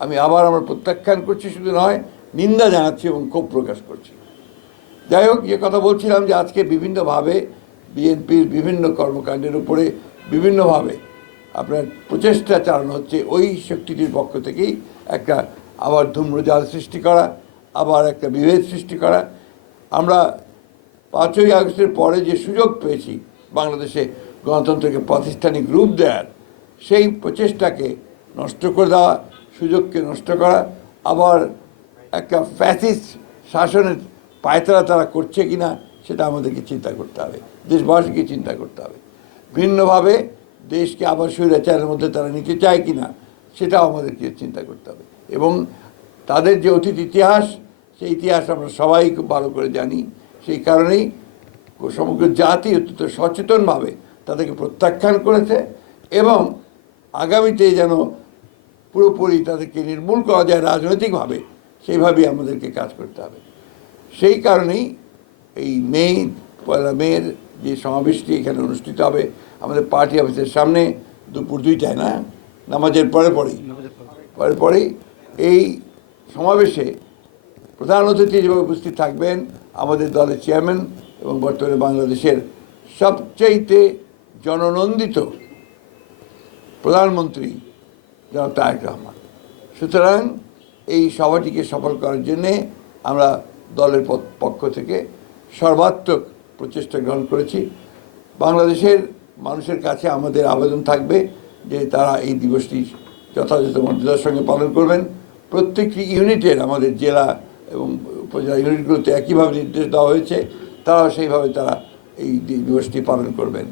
আমরা প্রত্যাখ্যান করছি, শুধু নয় নিন্দা জানাচ্ছি এবং ক্ষোভ প্রকাশ করছি। যাই হোক, যে কথা বলছিলাম যে আজকে বিভিন্নভাবে বিএনপির বিভিন্ন কর্মকাণ্ডের উপরে বিভিন্নভাবে আপনার প্রচেষ্টা চালানো হচ্ছে ওই শক্তিটির পক্ষ থেকেই একটা আবার ধূম্রজাল সৃষ্টি করা, আবার একটা বিভেদ সৃষ্টি করা। আমরা 5ই আগস্টের পরে যে সুযোগ পেয়েছি বাংলাদেশে গণতন্ত্রকে প্রাতিষ্ঠানিক রূপ দেওয়ার, সেই প্রচেষ্টাকে নষ্ট করে দেওয়া, সুযোগকে নষ্ট করা, আবার একটা ফ্যাসিস্ট শাসনের পায়তারা তারা করছে কিনা সেটা আমাদেরকে চিন্তা করতে হবে, দেশবাসীকে চিন্তা করতে হবে। ভিন্নভাবে দেশকে আবার স্বৈরাচারের মধ্যে তারা নিতে চায় কিনা সেটাও আমাদেরকে চিন্তা করতে হবে। এবং তাদের যে অতীত ইতিহাস, সেই ইতিহাস আমরা সবাই খুব ভালো করে জানি। সেই কারণেই সমগ্র জাতি অত্যন্ত সচেতনভাবে তাদেরকে প্রত্যাখ্যান করেছে এবং আগামীতে যেন পুরোপুরি তাদেরকে নির্মূল করা যায় রাজনৈতিকভাবে, সেইভাবেই আমাদেরকে কাজ করতে হবে। সেই কারণেই এই পয়লা মের যে সমাবেশটি এখানে অনুষ্ঠিত হবে আমাদের পার্টি অফিসের সামনে দুপুর 2টায়, না নামাজের পরেই এই সমাবেশে প্রধান অতিথি হিসেবে উপস্থিত থাকবেন আমাদের দলের চেয়ারম্যান এবং বর্তমানে বাংলাদেশের সবচাইতে জননন্দিত প্রধানমন্ত্রী জনাব তারেক রহমান। সুতরাং এই সভাটিকে সফল করার জন্যে আমরা দলের পক্ষ থেকে সর্বাত্মক প্রচেষ্টা গ্রহণ করেছি। বাংলাদেশের মানুষের কাছে আমাদের আবেদন থাকবে যে তারা এই দিবসটি যথাযথ মর্যাদার সঙ্গে পালন করবেন। প্রত্যেকটি ইউনিটের আমাদের জেলা এবং উপজেলা ইউনিটগুলোতে একইভাবে নির্দেশ দেওয়া হয়েছে, তারা সেইভাবে তারা এই দিবসটি পালন করবেন।